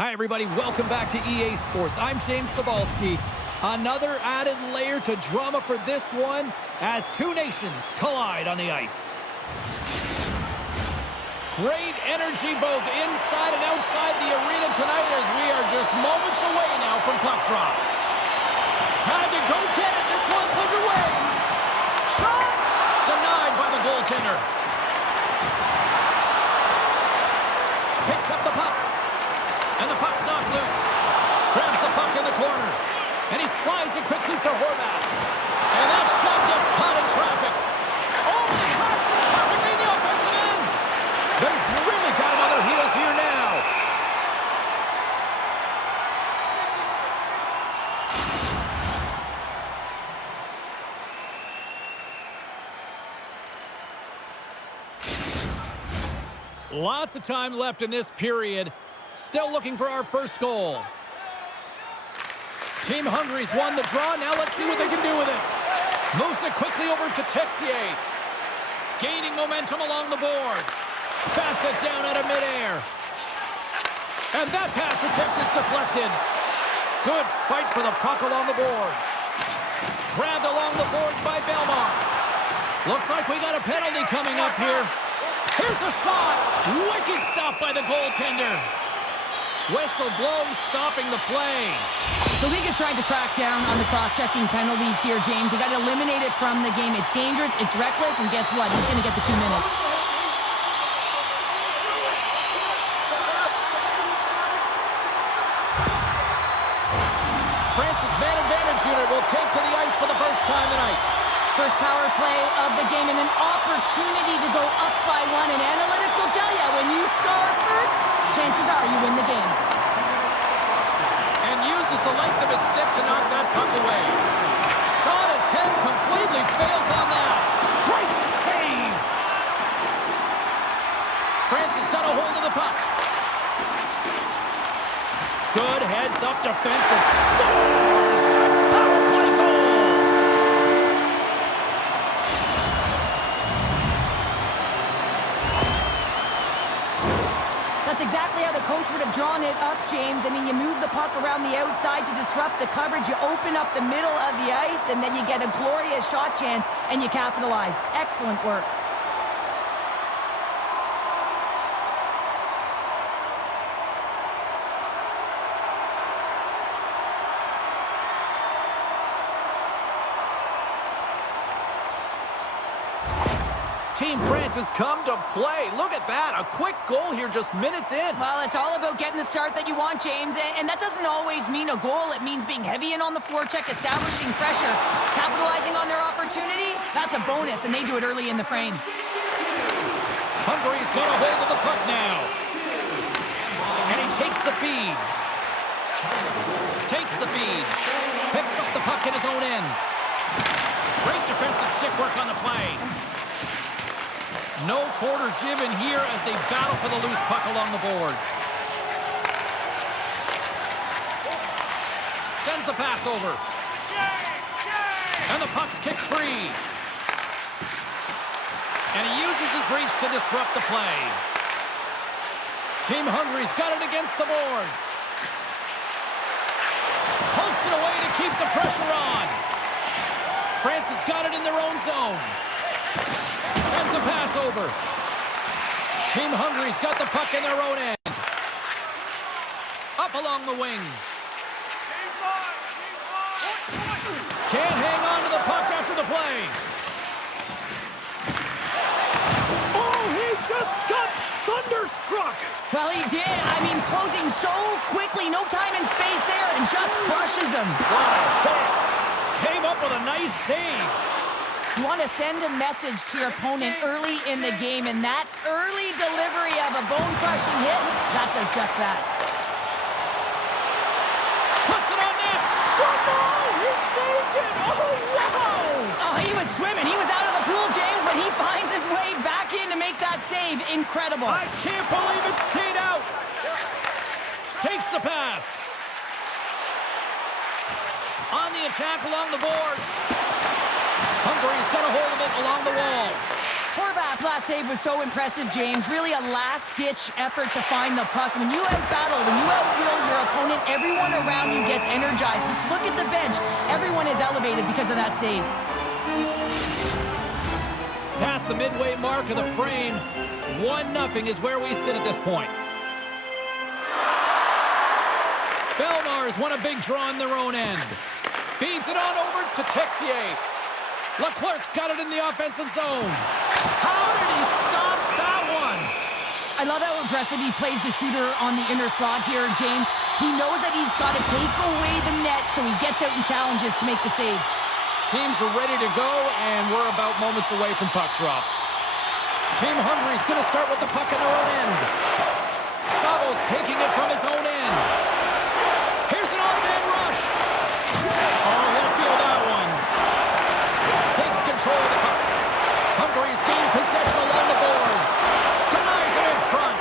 Hi, everybody. Welcome back to EA Sports. I'm James Cebulski. Another added layer to drama for this one as two nations collide on the ice. Great energy both inside and outside the arena tonight as we are just moments away now from puck drop. Time to go get it. This one's underway. Shot! Denied by the goaltender. Picks up the puck. And the puck's knocked loose. Grabs the puck in the corner. And he slides it quickly for Horvat. And that shot gets caught in traffic. Oh, he cracks it perfectly in the offensive end. They've really got him on their heels here now. Lots of time left in this period. Still looking for our first goal. Team Hungary's won the draw. Now let's see what they can do with it. Moves it quickly over to Texier. Gaining momentum along the boards. Bats it down out of midair. And that pass attempt is deflected. Good fight for the puck along the boards. Grabbed along the boards by Belmar. Looks like we got a penalty coming up here. Here's a shot. Wicked stop by the goaltender. Whistle blows, stopping the play. The league is trying to crack down on the cross-checking penalties here, James. They got to eliminate it from the game. It's dangerous, it's reckless, and guess what? He's going to get the 2 minutes. France's man advantage unit will take to the ice for the first time tonight. First power play of the game and an opportunity to go up by 1. And analytics will tell you, when you score first, chances are you win the game. And uses the length of his stick to knock that puck away. Shot attempt completely fails on that. Great save! France has got a hold of the puck. Good heads-up defensive. Scores! A power play goal! That's exactly how the coach would have drawn it up, James. I mean, you move the puck around the outside to disrupt the coverage. You open up the middle of the ice, and then you get a glorious shot chance, and you capitalize. Excellent work. Team France has come to play. Look at that. A quick goal here just minutes in. Well, it's all about getting the start that you want, James. And that doesn't always mean a goal. It means being heavy in on the forecheck, establishing pressure, capitalizing on their opportunity. That's a bonus, and they do it early in the frame. Hungary's got a hold of the puck now. And he takes the feed. Takes the feed. Picks up the puck in his own end. Great defensive stick work on the play. No quarter given here as they battle for the loose puck along the boards. Sends the pass over. And the puck's kicked free. And he uses his reach to disrupt the play. Team Hungary's got it against the boards. Pokes it away to keep the pressure on. France has got it in their own zone. Sends a pass over. Team Hungary's got the puck in their own end. Up along the wing. Can't hang on to the puck after the play. Oh, he just got thunderstruck. Well, he did. I mean, closing so quickly. No time and space there, and just crushes him. What a hit. Came up with a nice save. You want to send a message to your opponent early in the game, and that early delivery of a bone-crushing hit, that does just that. Puts it on net. Scored! No! He saved it! Oh, wow! Oh, he was swimming. He was out of the pool, James, but he finds his way back in to make that save. Incredible. I can't believe it stayed out. Takes the pass. On the attack along the boards. Hungary's got a hold of it along the wall. Horvath's last save was so impressive, James. Really a last-ditch effort to find the puck. When you out-battle, when you out-will your opponent, everyone around you gets energized. Just look at the bench. Everyone is elevated because of that save. Past the midway mark of the frame, 1-0 is where we sit at this point. Belmar's won a big draw in their own end. Feeds it on over to Texier. Leclerc's got it in the offensive zone. How did he stop that one? I love how aggressive he plays the shooter on the inner slot here, James. He knows that he's got to take away the net, so he gets out and challenges to make the save. Teams are ready to go, and we're about moments away from puck drop. Team Hungary's going to start with the puck in their own end. Savo's taking it from his own end. Here's an on-man rush. Oh, he'll feel that one. Takes control of the puck. Hungary's gained possession along the boards. Denies it in front.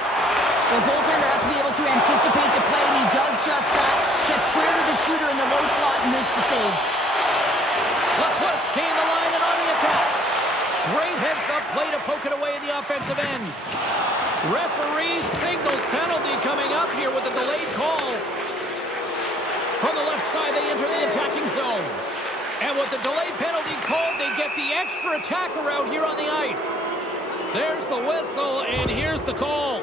The goaltender has to be able to anticipate the play, and he does just that. Gets square to the shooter in the low slot and makes the save. Leclerc's gained the line and on the attack. Great heads-up play to poke it away in the offensive end. Referee signals penalty coming up here with a delayed call. From the left side, they enter the attacking zone. And with the delayed penalty called, they get the extra attacker out here on the ice. There's the whistle, and here's the call.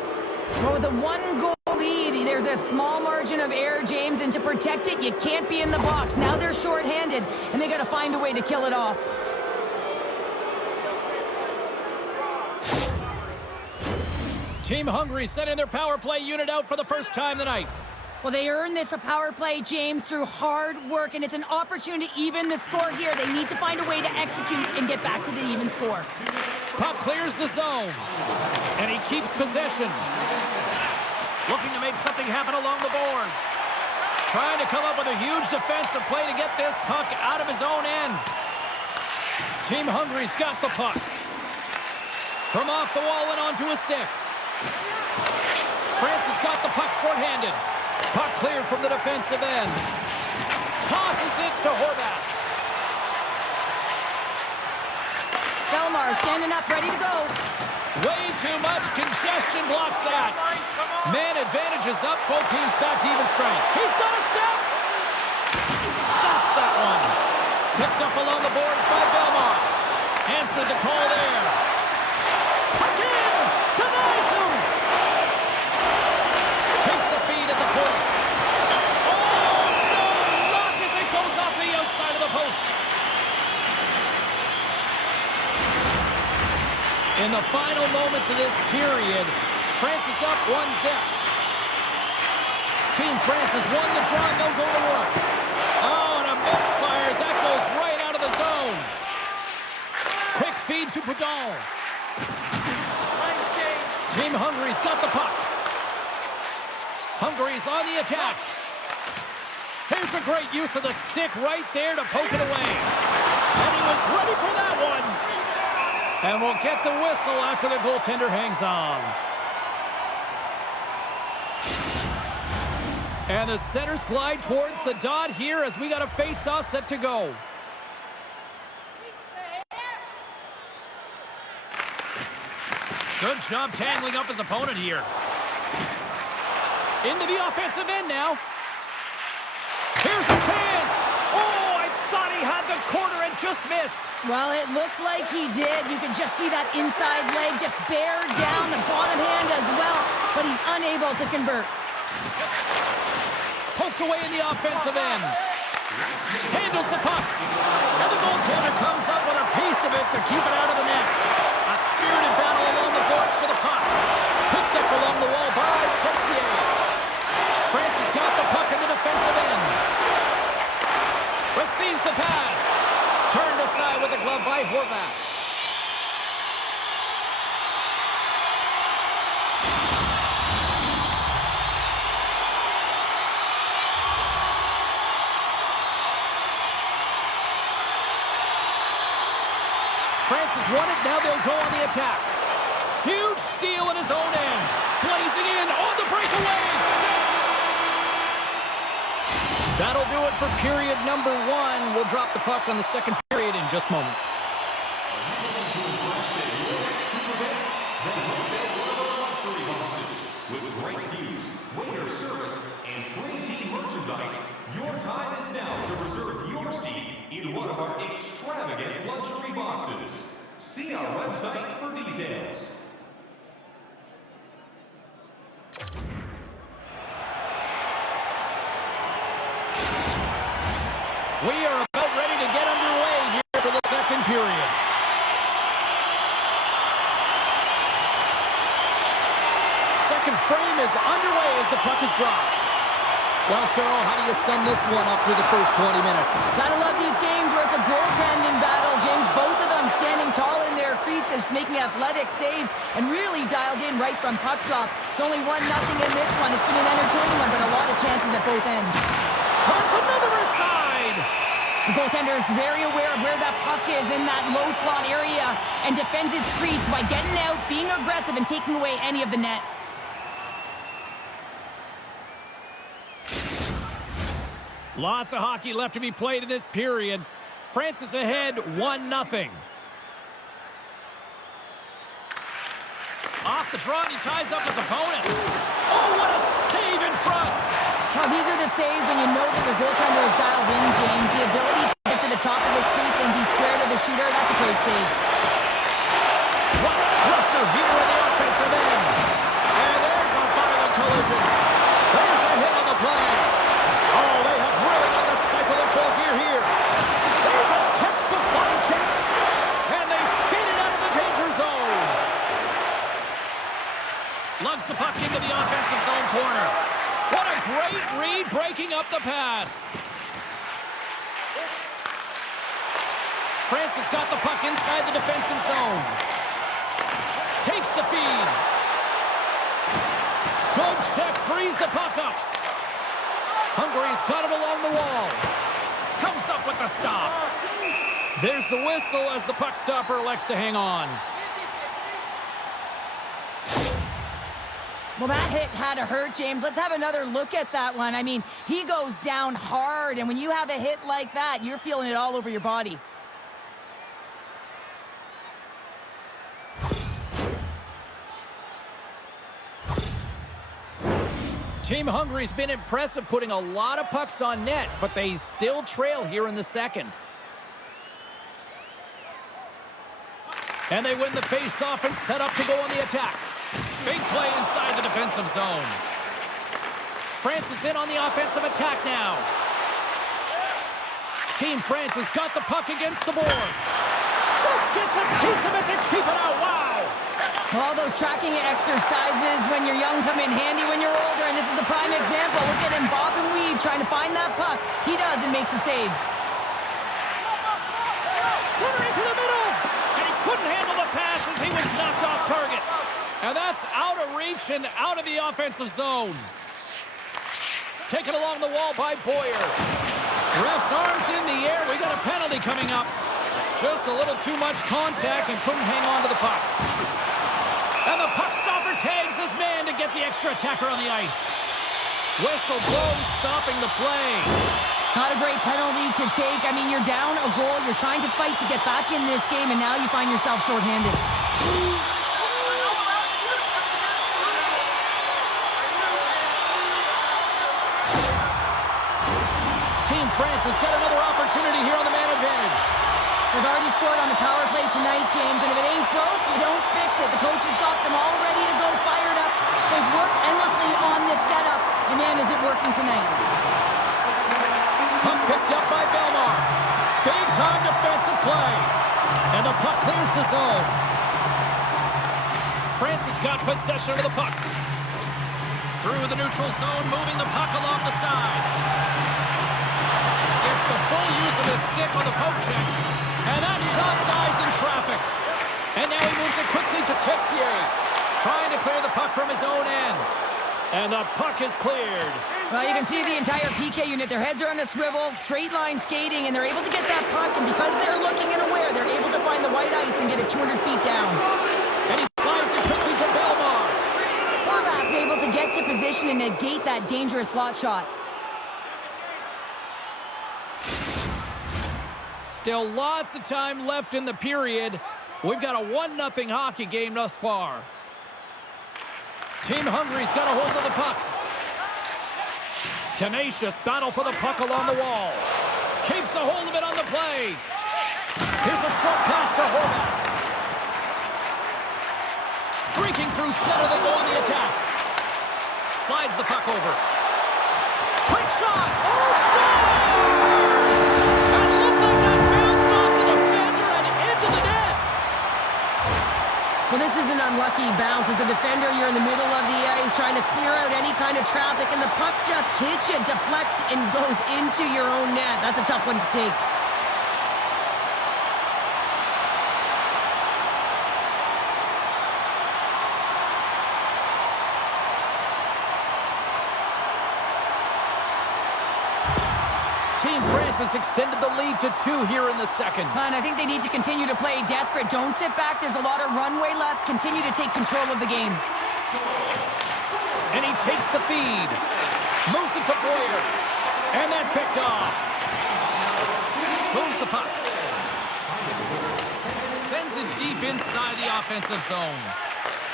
Well, with a one-goal lead, there's a small margin of error, James, and to protect it, you can't be in the box. Now they're shorthanded, and they got to find a way to kill it off. Team Hungary sending their power play unit out for the first time tonight. Well, they earned this a power play, James, through hard work, and it's an opportunity to even the score here. They need to find a way to execute and get back to the even score. Puck clears the zone, and he keeps possession. Looking to make something happen along the boards. Trying to come up with a huge defensive play to get this puck out of his own end. Team Hungary's got the puck. From off the wall and onto a stick. France has got the puck shorthanded. Puck cleared from the defensive end. Tosses it to Horvath. Belmar standing up, ready to go. Way too much congestion blocks that. Man advantage is up. Both teams back to even strength. He's got a step. Stops that one. Picked up along the boards by Belmar. Answered the call there. Again! Denies him! Takes the feed at the point. Oh, no! Knock as it goes off the outside of the post. In the final moments of this period, France is up 1-0. Team France has won the draw. They'll go to work. Oh, and a misfire as that goes right out of the zone. Quick feed to Poudon. Team Hungary's got the puck. Hungary's on the attack. Here's a great use of the stick right there to poke it away. And he was ready for that one. And we'll get the whistle after the goaltender hangs on. And the centers glide towards the dot here as we got a face-off set to go. Good job tangling up his opponent here. Into the offensive end now. Here's a chance. Oh, I thought he had the corner and just missed. Well, it looked like he did. You can just see that inside leg just bear down the bottom hand as well, but he's unable to convert. Poked away in the offensive end. Handles the puck. And the goaltender comes up with a piece of it to keep it out of the net. A spirited battle along the boards for the puck. Picked up along the wall by Texier. France has got the puck in the defensive end. Receives the pass. Turned aside with a glove by Horvath. France has won it. Now they'll go on the attack. Huge steal in his own end. Blazing in on the breakaway. That'll do it for period number 1. We'll drop the puck on the second period in just moments. See our website for details. We are about ready to get underway here for the second period. Second frame is underway as the puck is dropped. Well, Cheryl, how do you sum this one up through the first 20 minutes? Gotta love these games where it's a goaltending battle, James. Both of them standing tall in their creases, making athletic saves, and really dialed in right from puck drop. It's only 1-0 in this one. It's been an entertaining one, but a lot of chances at both ends. Turns another aside. The goaltender is very aware of where that puck is in that low slot area and defends his crease by getting out, being aggressive, and taking away any of the net. Lots of hockey left to be played in this period. France is ahead 1-0. Off the draw, and he ties up his opponent. Oh, what a save in front! Now, these are the saves when you know that the goaltender is dialed in, James. The ability to get to the top of the crease and be square to the shooter, that's a great save. What pressure here in the offensive end. And there's a violent collision. There's a hit on the play. Oh, they have really got the cycle in full gear here. There's a textbook body check. And they skated out of the danger zone. Lugs the puck into the offensive zone corner. What a great read breaking up the pass. France has got the puck inside the defensive zone. Takes the feed. Good check, frees the puck up. Hungary's got it along the wall. Comes up with the stop. There's the whistle as the puck stopper elects to hang on. Well, that hit had to hurt, James. Let's have another look at that one. I mean, he goes down hard, and when you have a hit like that, you're feeling it all over your body. Team Hungary's been impressive, putting a lot of pucks on net, but they still trail here in the second. And they win the face-off and set up to go on the attack. Big play inside the defensive zone. France is in on the offensive attack now. Team France has got the puck against the boards. Just gets a piece of it to keep it out. Wow! Well, all those tracking exercises when you're young come in handy when you're older, and this is a prime example. Look at him bob and weave trying to find that puck. He does and makes a save. Centering to the middle! And he couldn't handle the pass as he was knocked off target. And that's out of reach and out of the offensive zone. Taken along the wall by Boyer. Ref's arms in the air. We got a penalty coming up. Just a little too much contact and couldn't hang on to the puck. And the puck stopper tags his man to get the extra attacker on the ice. Whistle blows, stopping the play. Not a great penalty to take. I mean, you're down a goal. You're trying to fight to get back in this game, and now you find yourself shorthanded. Team France has got another opportunity here on the man advantage. They've already scored on the power play tonight, James, and if it ain't broke, you don't fix it. The coach has got them all ready to go, fired up. They've worked endlessly on this setup, and man, is it working tonight. Puck picked up by Belmar. Big-time defensive play. And the puck clears the zone. France has got possession of the puck. Through the neutral zone, moving the puck along the side. Gets the full use of his stick on the poke check. And that shot dies in traffic. And now he moves it quickly to Texier. Trying to clear the puck from his own end. And the puck is cleared. Well, you can see the entire PK unit. Their heads are on a swivel, straight line skating, and they're able to get that puck. And because they're looking and aware, they're able to find the white ice and get it 200 feet down. And he slides it quickly to Belmar. Horvath's able to get to position and negate that dangerous slot shot. Still lots of time left in the period. We've got a 1-0 hockey game thus far. Team Hungary's got a hold of the puck. Tenacious battle for the puck along the wall. Keeps a hold of it on the play. Here's a short pass to Horvath. through center, they go on the attack. Slides the puck over. Quick shot! Oh, scores! And looked like that bounced off the defender and into the net. Well, this is an unlucky bounce. As a defender, you're in the middle of the ice trying to clear out any kind of traffic, and the puck just hits you, deflects, and goes into your own net. That's a tough one to take. Team France has extended the lead to 2 here in the second. And I think they need to continue to play desperate. Don't sit back. There's a lot of runway left. Continue to take control of the game. And he takes the feed. Moves it to Boyer. And that's picked off. Moves the puck. Sends it deep inside the offensive zone.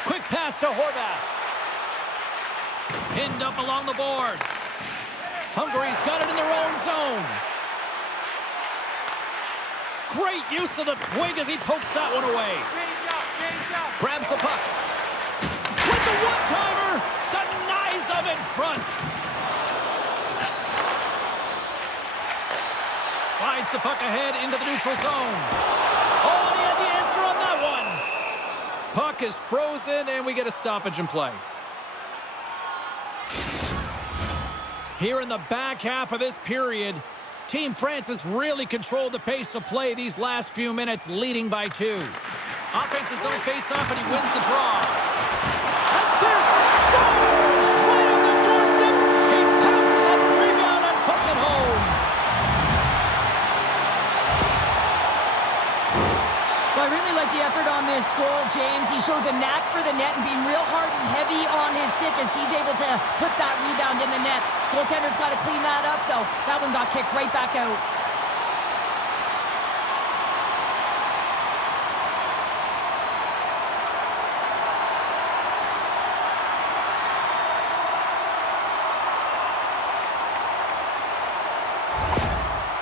Quick pass to Horvath. Pinned up along the boards. Hungary's got it in their own zone. Great use of the twig as he pokes that one away. Grabs the puck. With the one-timer, denies him in front. Slides the puck ahead into the neutral zone. Oh, he had the answer on that one. Puck is frozen, and we get a stoppage in play. Here in the back half of this period, Team France has really controlled the pace of play these last few minutes, leading by 2. Offensive zone face-off, and he wins the draw. And there's scores! Right on the doorstep. He pounces on the rebound and puts it home. Well, I really like the effort on this goal, James. He shows a knack for the net and being real hard and heavy on his stick as he's able to put that rebound in the net. Goaltender's got to clean that up, though. That one got kicked right back out.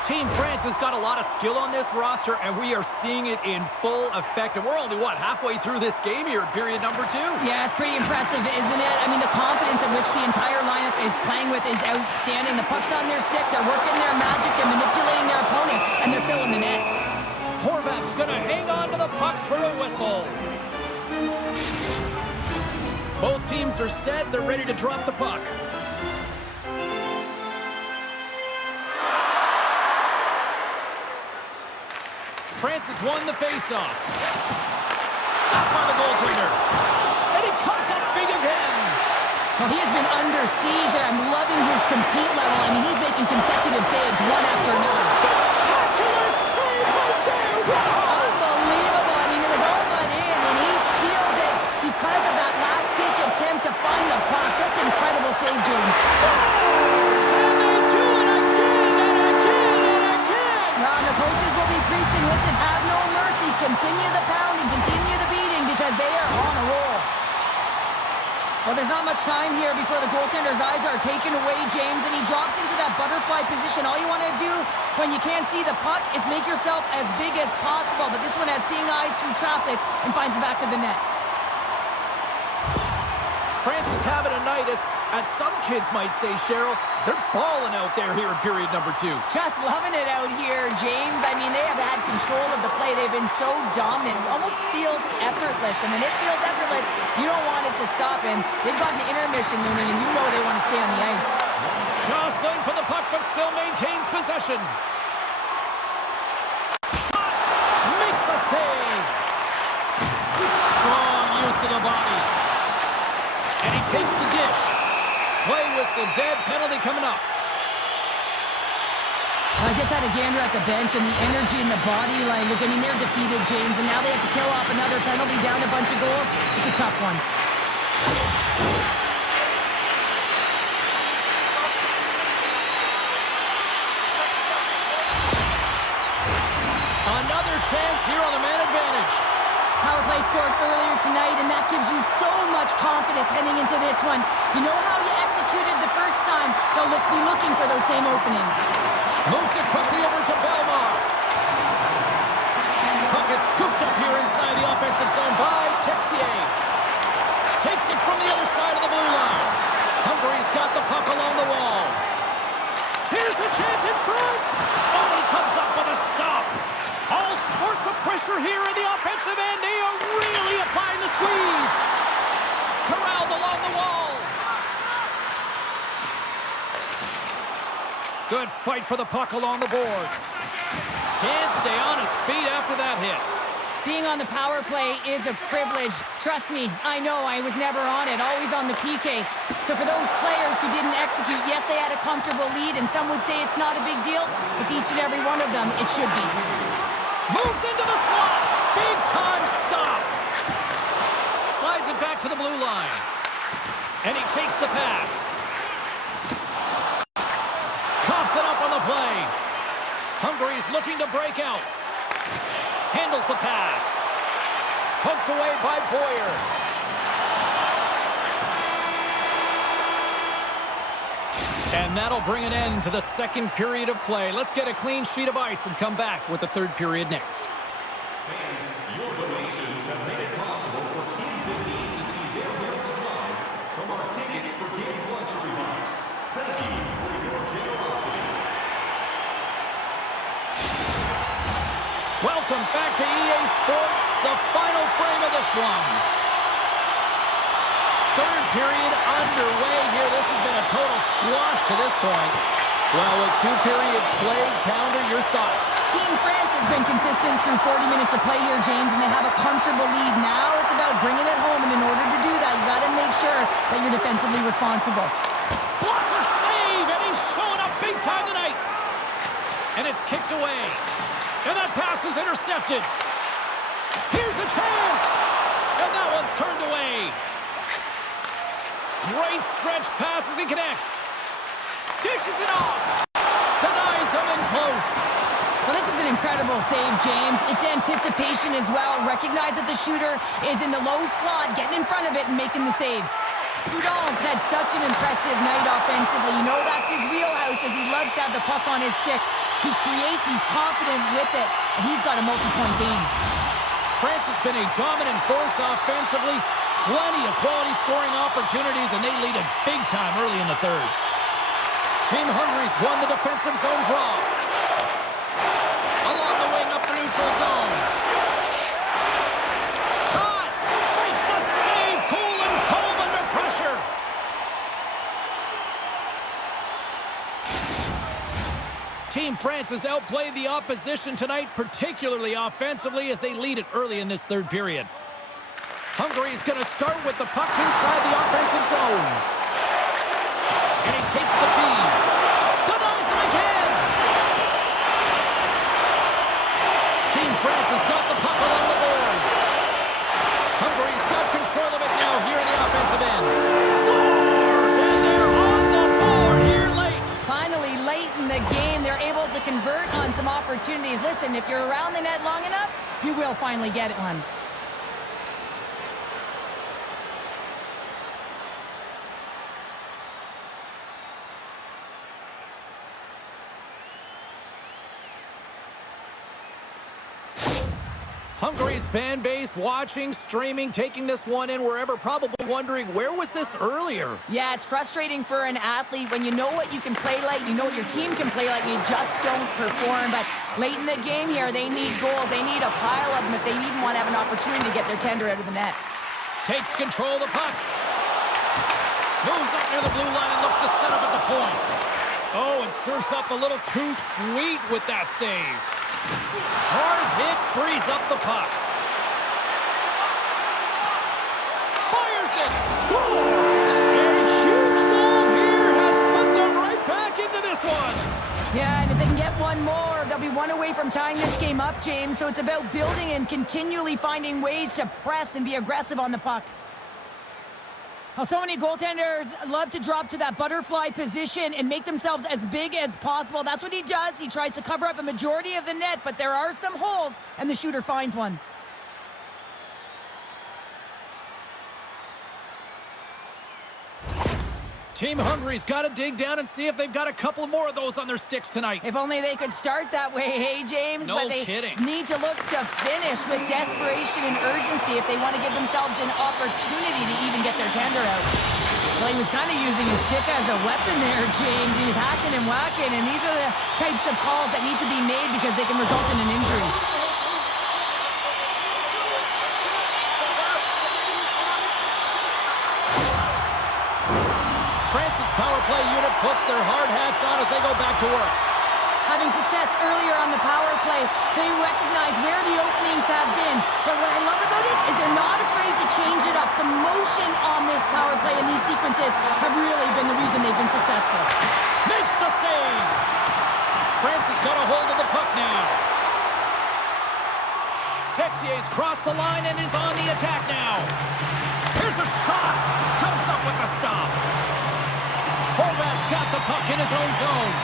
Team France has got a lot of skill on this roster, and we are seeing it in full effect. And we're only, halfway through this game here, period number 2. Yeah, it's pretty impressive, isn't it? I mean, the confidence in which the entire lineup is playing with is outstanding. The puck's on their stick, they're working their magic, they're manipulating their opponent, and they're filling the net. Horvath's going to hang on to the puck for a whistle. Both teams are set. They're ready to drop the puck. France has won the faceoff. Stopped by the goaltender. And he comes up big again. Well, he has been under siege, and I'm loving his compete level. I mean, he's making consecutive saves one after another. Spectacular save right there. Wow. Unbelievable. I mean, it was all but in, and he steals it because of that last-ditch attempt to find the puck. Just incredible save, James. Scores! And they do it again and again and again. Now, the coaches will be preaching, listen, have no mercy. Continue the pounding, continue the beating, because they are on a roll. Well, there's not much time here before the goaltender's eyes are taken away, James, and he drops into that butterfly position. All you want to do when you can't see the puck is make yourself as big as possible, but this one has seeing eyes through traffic and finds the back of the net. France is having a night, as some kids might say, Cheryl. They're balling out there here in period number 2. Just loving it out here, James. I mean, they have had control of the play. They've been so dominant. It almost feels effortless. And when it feels effortless, you don't want it to stop. And they've got an intermission looming, and you know they want to stay on the ice. Jostling for the puck, but still maintains possession. Shot! Makes a save! Strong use of the body. And he takes the dish. Play whistle, dead, penalty coming up. I just had a gander at the bench, and the energy and the body language. I mean, they're defeated, James, and now they have to kill off another penalty, down a bunch of goals. It's a tough one. Another chance here on the man advantage. Power play scored earlier tonight, and that gives you so much confidence heading into this one. You know how you executed the first time. They'll be looking for those same openings. Moves it quickly over to Belmar. Puck is scooped up here inside the offensive zone by Texier. Takes it from the other side of the blue line. Hungary's got the puck along the wall. Here's a chance in front. Oh, he comes up with a stop. All sorts of pressure here in the offensive end. They are really applying the squeeze. It's corralled along the wall. Good fight for the puck along the boards. Can't stay on his feet after that hit. Being on the power play is a privilege. Trust me, I know I was never on it, always on the PK. So for those players who didn't execute, yes, they had a comfortable lead, and some would say it's not a big deal, but to each and every one of them, it should be. Moves into the slot. Big time stop. Slides it back to the blue line. And he takes the pass. Coughs it up on the play. Hungary's looking to break out. Handles the pass. Poked away by Boyer. And that'll bring an end to the second period of play. Let's get a clean sheet of ice and come back with the third period next. Fans, your donations have made it possible for kids in need to see their heroes live from our Tickets for Kids luxury box. Thank you for your generosity. Welcome back to EA Sports, the final frame of this one. Third period underway here. This has been a total squash to this point. Well, with 2 periods played, Pounder, your thoughts? Team France has been consistent through 40 minutes of play here, James, and they have a comfortable lead. Now it's about bringing it home, and in order to do that, you got to make sure that you're defensively responsible. Blocker save, and he's showing up big time tonight. And it's kicked away. And that pass is intercepted. Here's a chance. And that one's turned away. Great stretch pass as he connects. Dishes it off. Denies him in close. Well, this is an incredible save, James. It's anticipation as well. Recognize that the shooter is in the low slot, getting in front of it and making the save. Udall's had such an impressive night offensively. You know that's his wheelhouse, as he loves to have the puck on his stick. He creates, he's confident with it, and he's got a multi-point game. France has been a dominant force offensively. Plenty of quality scoring opportunities, and they lead it big time early in the third. Team Hungary's won the defensive zone draw. Along the wing up the neutral zone. Shot! Makes the save! Cool and calm under pressure. Team France has outplayed the opposition tonight, particularly offensively, as they lead it early in this third period. Hungary's going to start with the puck inside the offensive zone. And he takes the feed. Denies him again. Team France has got the puck along the boards. Hungary's got control of it now here in the offensive end. Scores! And they're on the board here late. Finally, late in the game, they're able to convert on some opportunities. Listen, if you're around the net long enough, you will finally get one. Hungary's fan base watching, streaming, taking this one in wherever, probably wondering, where was this earlier? Yeah, it's frustrating for an athlete when you know what you can play like, you know what your team can play like, you just don't perform. But late in the game here, they need goals. They need a pile of them if they even want to have an opportunity to get their tender out of the net. Takes control of the puck. Moves up near the blue line and looks to set up at the point. Oh, and serves up a little too sweet with that save. Hard hit, frees up the puck. Fires it, scores! A huge goal here has put them right back into this one. Yeah, and if they can get one more, they'll be one away from tying this game up, James. So it's about building and continually finding ways to press and be aggressive on the puck. Well, so many goaltenders love to drop to that butterfly position and make themselves as big as possible. That's what he does. He tries to cover up a majority of the net, but there are some holes, and the shooter finds one. Team Hungary's got to dig down and see if they've got a couple more of those on their sticks tonight. If only they could start that way, hey, James? No but they kidding. need to look to finish with desperation and urgency if they want to give themselves an opportunity to even get their tender out. Well, he was kind of using his stick as a weapon there, James. He was hacking and whacking, and these are the types of calls that need to be made because they can result in an injury. France's power play unit puts their hard hats on as they go back to work. Having success earlier on the power play, they recognize where the openings have been. But what I love about it is they're not afraid to change it up. The motion on this power play and these sequences have really been the reason they've been successful. Makes the save! France has got a hold of the puck now. Texier's crossed the line and is on the attack now. Here's a shot! Comes up with a stop. Horvat's got the puck in his own zone.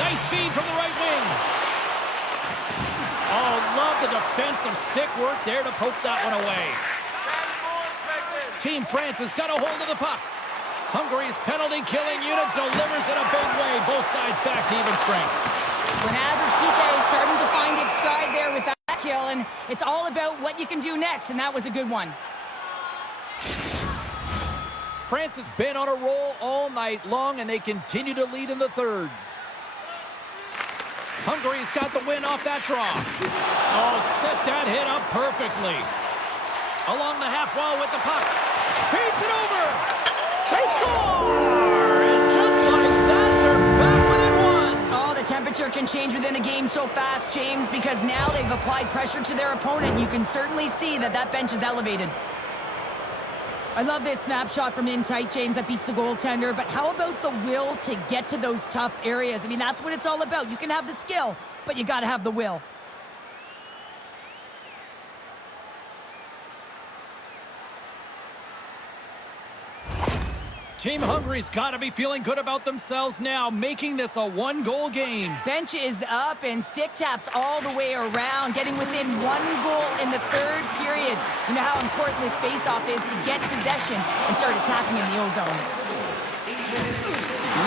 Nice feed from the right wing. Oh, love the defensive stick work there to poke that one away. Team France has got a hold of the puck. Hungary's penalty-killing unit delivers in a big way. Both sides back to even strength. When average PK starting to find its stride there with that kill, and it's all about what you can do next, and that was a good one. France has been on a roll all night long, and they continue to lead in the third. Hungary's got the win off that draw. Oh, set that hit up perfectly. Along the half wall with the puck. Feeds it over. They score! And just like that, they're back within one. Oh, the temperature can change within a game so fast, James, because now they've applied pressure to their opponent. You can certainly see that that bench is elevated. I love this snapshot from in tight, James, that beats the goaltender, but how about the will to get to those tough areas? I mean, that's what it's all about. You can have the skill, but you got to have the will. Team Hungary's got to be feeling good about themselves now, making this a one-goal game. Bench is up and stick taps all the way around, getting within one goal in the third period. You know how important this face-off is to get possession and start attacking in the O-zone.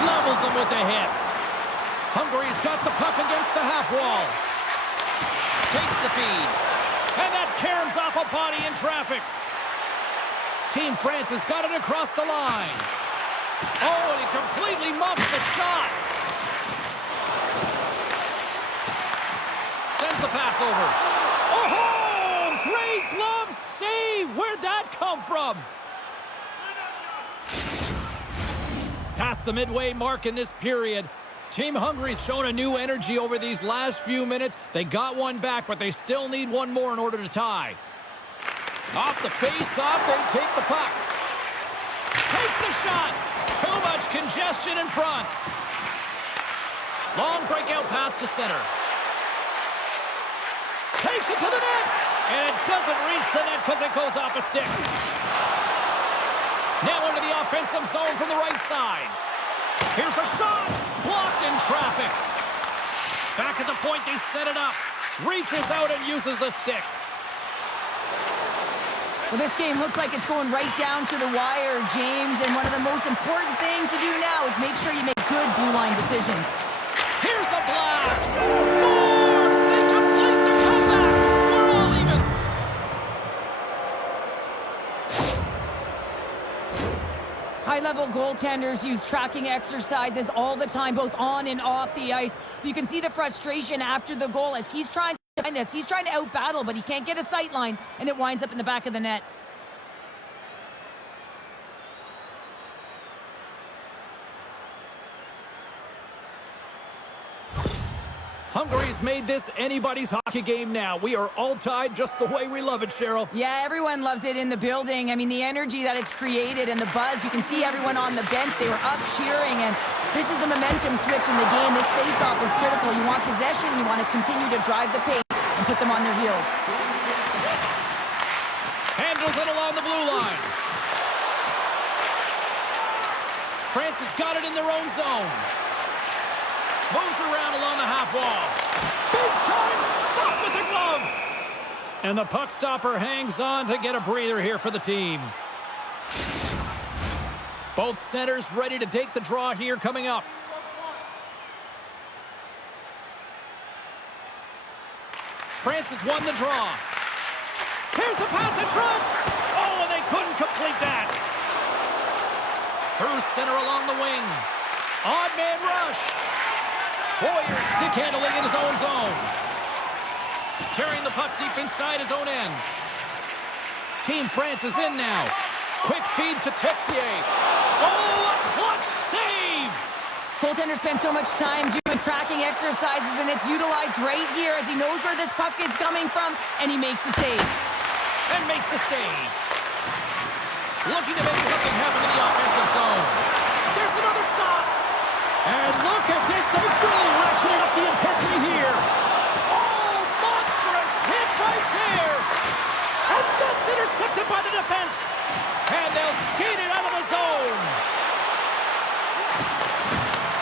Levels them with the hit. Hungary's got the puck against the half wall. Takes the feed. And that caroms off a body in traffic. Team France has got it across the line. Oh, and he completely muffs the shot. Sends the pass over. Oh, great glove save. Where'd that come from? Past the midway mark in this period. Team Hungary's shown a new energy over these last few minutes. They got one back, but they still need one more in order to tie. Off the face-off, they take the puck. Takes the shot. Too much congestion in front. Long breakout pass to center. Takes it to the net. And it doesn't reach the net because it goes off a stick. Now into the offensive zone from the right side. Here's a shot. Blocked in traffic. Back at the point, they set it up. Reaches out and uses the stick. Well, this game looks like it's going right down to the wire, James, and one of the most important things to do now is make sure you make good blue line decisions. Here's a blast! Scores! They complete the comeback! We're all even! High-level goaltenders use tracking exercises all the time, both on and off the ice. You can see the frustration after the goal as he's trying to find this. He's trying to out-battle, but he can't get a sight line, and it winds up in the back of the net. Hungary's made this anybody's hockey game now. We are all tied just the way we love it, Cheryl. Yeah, everyone loves it in the building. I mean, the energy that it's created and the buzz. You can see everyone on the bench. They were up cheering, and this is the momentum switch in the game. This face-off is critical. You want possession. You want to continue to drive the pace and put them on their heels. Handles it along the blue line. France has got it in their own zone. Moves around along the half wall. Big time stop with the glove. And the puck stopper hangs on to get a breather here for the team. Both centers ready to take the draw here coming up. France has won the draw. Here's a pass in front. Oh, and they couldn't complete that. Through center along the wing. Odd man rush. Boyer stick handling in his own zone. Carrying the puck deep inside his own end. Team France is in now. Quick feed to Texier. Oh, a clutch save! Goaltender spends so much time doing tracking exercises, and it's utilized right here as he knows where this puck is coming from, and he makes the save. And makes the save. Looking to make something happen in the offensive zone. There's another stop. And look at this. They're really ratcheting up the intensity here. Oh, monstrous hit right there. And that's intercepted by the defense. And they'll skate it out of the zone.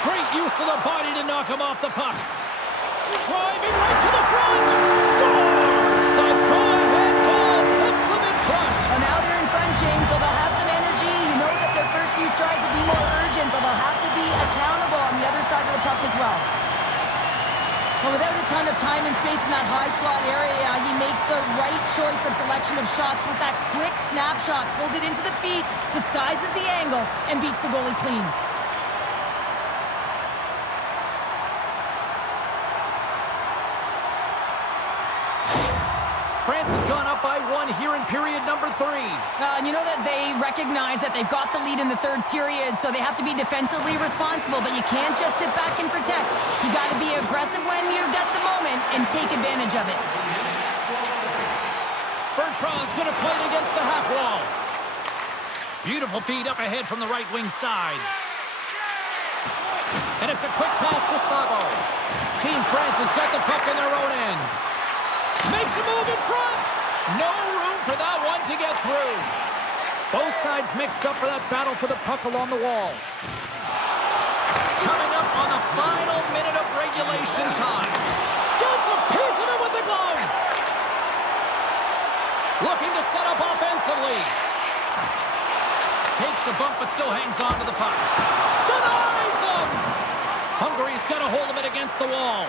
Great use of the body to knock him off the puck. Driving right to the front. Scores the go-ahead goal. Puts them in front. Well, now they're in front, James, so they'll have some energy. You know that their first few strides will be more urgent, but they'll have to be accountable on the other side of the puck as well. Well, without a ton of time and space in that high slot area, he makes the right choice of selection of shots with that quick snapshot, pulls it into the feet, disguises the angle, and beats the goalie clean. France has gone up by 1 here in period number 3. And you know that they recognize that they've got the lead in the third period, so they have to be defensively responsible, but you can't just sit back and protect. You got to be aggressive when you get the moment and take advantage of it. Bertrand's going to play it against the half wall. Beautiful feed up ahead from the right wing side. And it's a quick pass to Sabo. Team France has got the puck in their own end. Makes a move in front. No room for that one to get through. Both sides mixed up for that battle for the puck along the wall. Coming up on the final minute of regulation time. Gets a piece of it with the glove. Looking to set up offensively. Takes a bump but still hangs on to the puck. Denies him. Hungary's got a hold of it against the wall.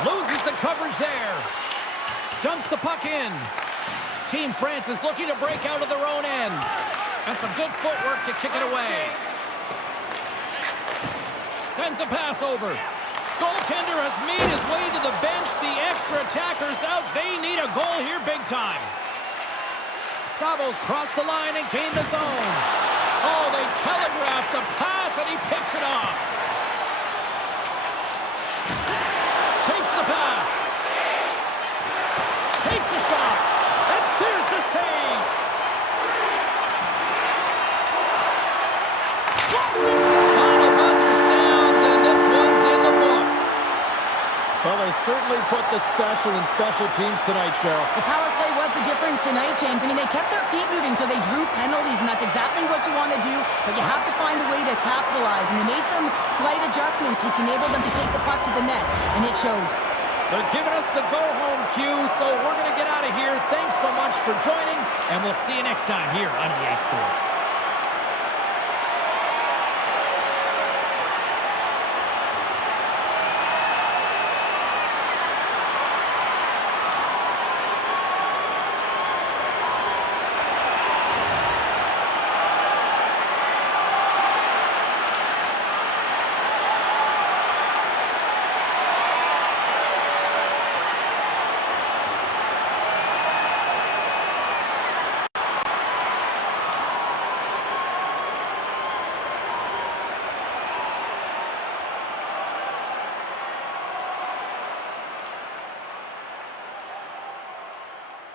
Loses the coverage there. Dumps the puck in. Team France is looking to break out of their own end. And some good footwork to kick it away. Sends a pass over. Goaltender has made his way to the bench. The extra attackers out. They need a goal here big time. Sabo's crossed the line and gained the zone. Oh, they telegraphed the pass and he picks it off. Takes the pass. Takes the shot. And there's the save. Final buzzer sounds, and this one's in the books. Well, they certainly put the special in special teams tonight, Cheryl. The power play was the difference tonight, James. I mean, they kept their feet moving, so they drew penalties, and that's exactly what you want to do, but you have to find a way to capitalize, and they made some slight adjustments, which enabled them to take the puck to the net, and it showed. They're giving us the go-home cue, so we're going to get out of here. Thanks so much for joining, and we'll see you next time here on EA Sports.